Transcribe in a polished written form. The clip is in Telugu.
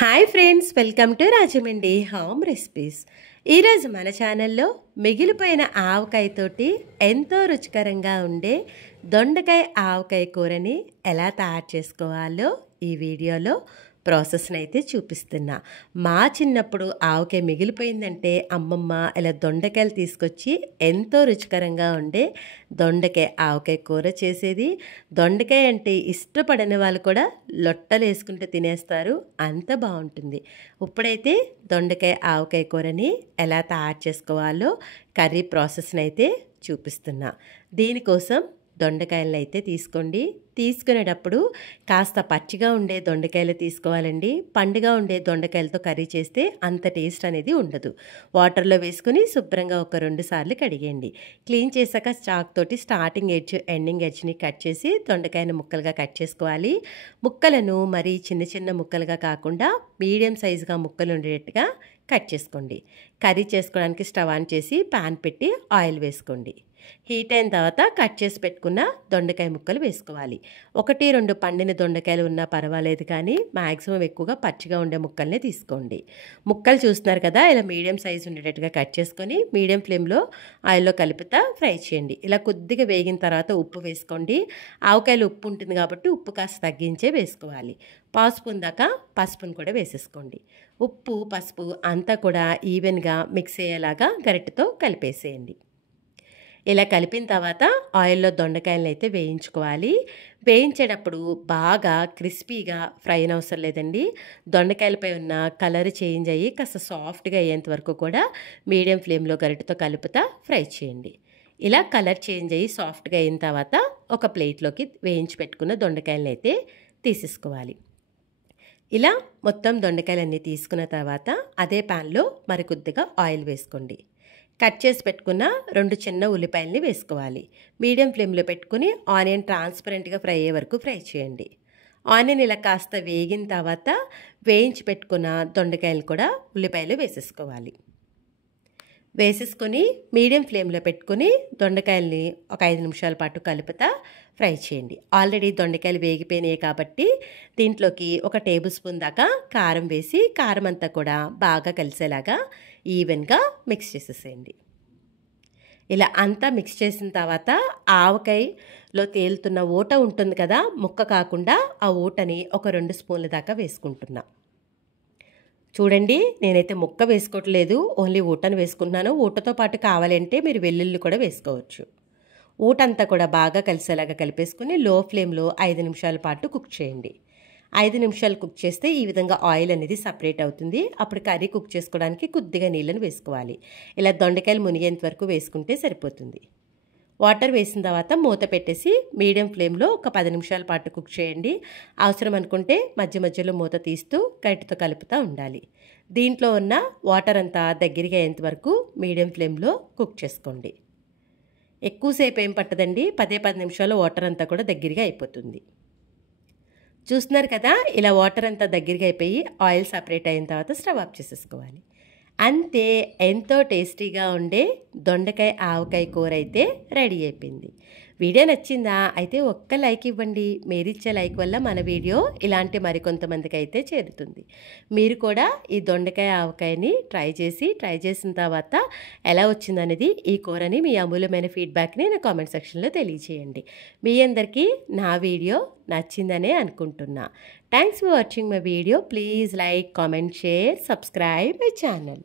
Hi friends, welcome to Rajahmundry home recipes. ఈరోజు మన ఛానల్లో మిగిలిపోయిన ఆవకాయతోటి ఎంతో రుచికరంగా ఉండే దొండకాయ ఆవకాయ కూరని ఎలా తయారు చేసుకోవాలో ఈ వీడియోలో ప్రాసెస్ని అయితే చూపిస్తున్నా. మా చిన్నప్పుడు ఆవకాయ మిగిలిపోయిందంటే అమ్మమ్మ ఇలా దొండకాయలు తీసుకొచ్చి ఎంతో రుచికరంగా ఉండే దొండకాయ ఆవకాయ కూర చేసేది. దొండకాయ అంటే ఇష్టపడని వాళ్ళు కూడా లొట్టలు వేసుకుంటూ తినేస్తారు, అంత బాగుంటుంది. ఇప్పుడైతే దొండకాయ ఆవకాయ కూరని ఎలా తయారు చేసుకోవాలో కర్రీ ప్రాసెస్ని అయితే చూపిస్తున్నా. దీనికోసం దొండకాయలను అయితే తీసుకోండి. తీసుకునేటప్పుడు కాస్త పచ్చిగా ఉండే దొండకాయలు తీసుకోవాలండి. పండుగా ఉండే దొండకాయలతో కర్రీ చేస్తే అంత టేస్ట్ అనేది ఉండదు. వాటర్లో వేసుకుని శుభ్రంగా ఒక 2 సార్లు కడిగేయండి. క్లీన్ చేశాక చాక్ తోటి స్టార్టింగ్ ఎడ్జ్ ఎండింగ్ ఎడ్జ్ని కట్ చేసి దొండకాయను ముక్కలుగా కట్ చేసుకోవాలి. ముక్కలను మరీ చిన్న చిన్న ముక్కలుగా కాకుండా మీడియం సైజుగా ముక్కలు ఉండేట్టుగా కట్ చేసుకోండి. కర్రీ చేసుకోవడానికి స్టవ్ ఆన్ చేసి ప్యాన్ పెట్టి ఆయిల్ వేసుకోండి. హీట్ అయిన తర్వాత కట్ చేసి పెట్టుకున్న దొండకాయ ముక్కలు వేసుకోవాలి. 1-2 పండిన దొండకాయలు ఉన్నా పర్వాలేదు, కానీ మ్యాక్సిమం ఎక్కువగా పచ్చిగా ఉండే ముక్కల్నే తీసుకోండి. ముక్కలు చూస్తున్నారు కదా, ఇలా మీడియం సైజు ఉండేటట్టుగా కట్ చేసుకొని మీడియం ఫ్లేమ్లో ఆయిల్లో కలుపుతా ఫ్రై చేయండి. ఇలా కొద్దిగా వేగిన తర్వాత ఉప్పు వేసుకోండి. ఆవకాయలు ఉప్పు ఉంటుంది కాబట్టి ఉప్పు కాస్త తగ్గించే వేసుకోవాలి. పసుపు దాకా పసుపును కూడా వేసేసుకోండి. ఉప్పు పసుపు అంతా కూడా ఈవెన్గా మిక్స్ అయ్యేలాగా గరిటెతో కలిపేసేయండి. ఇలా కలిపిన తర్వాత ఆయిల్లో దొండకాయలను అయితే వేయించుకోవాలి. వేయించేటప్పుడు బాగా క్రిస్పీగా ఫ్రై అవసరం లేదండి. దొండకాయలపై ఉన్న కలర్ చేంజ్ అయ్యి కాస్త సాఫ్ట్గా అయ్యేంత వరకు కూడా మీడియం ఫ్లేమ్లో గరిటెతో కలుపుతా ఫ్రై చేయండి. ఇలా కలర్ చేంజ్ అయ్యి సాఫ్ట్గా అయిన తర్వాత ఒక ప్లేట్లోకి వేయించి పెట్టుకున్న దొండకాయలను అయితే తీసేసుకోవాలి. ఇలా మొత్తం దొండకాయలన్నీ తీసుకున్న తర్వాత అదే ప్యాన్లో మరికొద్దిగా ఆయిల్ వేసుకోండి. కట్ చేసి పెట్టుకున్న 2 చిన్న ఉల్లిపాయలని వేసుకోవాలి. మీడియం ఫ్లేమ్లో పెట్టుకుని ఆనియన్ ట్రాన్స్పరెంట్గా ఫ్రై అయ్యే వరకు ఫ్రై చేయండి. ఆనియన్ ఇలా కాస్త వేగిన తర్వాత వేయించి పెట్టుకున్న దొండకాయలు కూడా ఉల్లిపాయలు వేసేసుకోవాలి. వేసేసుకొని మీడియం ఫ్లేమ్లో పెట్టుకుని దొండకాయల్ని ఒక 5 నిమిషాల పాటు కలుపుతా ఫ్రై చేయండి. ఆల్రెడీ దొండకాయలు వేగిపోయినాయి కాబట్టి దీంట్లోకి 1 టేబుల్ స్పూన్ దాకా కారం వేసి కారం అంతా కూడా బాగా కలిసేలాగా ఈవెన్గా మిక్స్ చేసేసేయండి. ఇలా అంతా మిక్స్ చేసిన తర్వాత ఆవకాయలో తేలుతున్న ఊట ఉంటుంది కదా, ముక్క కాకుండా ఆ ఊటని ఒక 2 స్పూన్ల దాకా వేసుకుంటున్నా. చూడండి, నేనైతే ముక్క వేసుకోవట్లేదు, ఓన్లీ ఊటను వేసుకుంటున్నాను. ఊటతో పాటు కావాలంటే మీరు వెల్లుల్లి కూడా వేసుకోవచ్చు. ఊటంతా కూడా బాగా కలిసేలాగా కలిపేసుకుని లో ఫ్లేమ్లో 5 నిమిషాల పాటు కుక్ చేయండి. 5 నిమిషాలు కుక్ చేస్తే ఈ విధంగా ఆయిల్ అనేది సపరేట్ అవుతుంది. అప్పుడు కర్రీ కుక్ చేసుకోవడానికి కొద్దిగా నీళ్ళను వేసుకోవాలి. ఇలా దొండకాయలు మునిగేంత వరకు వేసుకుంటే సరిపోతుంది. వాటర్ వేసిన తర్వాత మూత పెట్టేసి మీడియం ఫ్లేమ్లో ఒక 10 నిమిషాల పాటు కుక్ చేయండి. అవసరం అనుకుంటే మధ్య మధ్యలో మూత తీస్తూ గరిటెతో కలుపుతూ ఉండాలి. దీంట్లో ఉన్న వాటర్ అంతా దగ్గరగా అయ్యేంత వరకు మీడియం ఫ్లేమ్లో కుక్ చేసుకోండి. ఎక్కువసేపు ఏం పట్టదండి, 10 నిమిషాలు వాటర్ అంతా కూడా దగ్గరగా అయిపోతుంది. చూస్తున్నారు కదా, ఇలా వాటర్ అంతా దగ్గరగా అయిపోయి ఆయిల్ సపరేట్ అయిన తర్వాత స్టవ్ ఆఫ్ చేసేసుకోవాలి. అంతే, ఎంతో టేస్టీగా ఉండే దొండకాయ ఆవకాయ కూర అయితే రెడీ అయిపోయింది. వీడియో నచ్చిందా? అయితే ఒక్క లైక్ ఇవ్వండి. మీరిచ్చే లైక్ వల్ల మన వీడియో ఇలాంటి మరికొంతమందికి అయితే చేరుతుంది. మీరు కూడా ఈ దొండకాయ ఆవకాయని ట్రై చేసిన తర్వాత ఎలా వచ్చిందనేది ఈ కూరని మీ అమూల్యమైన ఫీడ్బ్యాక్ని నా కామెంట్ సెక్షన్లో తెలియచేయండి. మీ అందరికీ నా వీడియో నచ్చిందనే అనుకుంటున్నా. Thanks for watching my video. Please like, comment, share, subscribe my channel.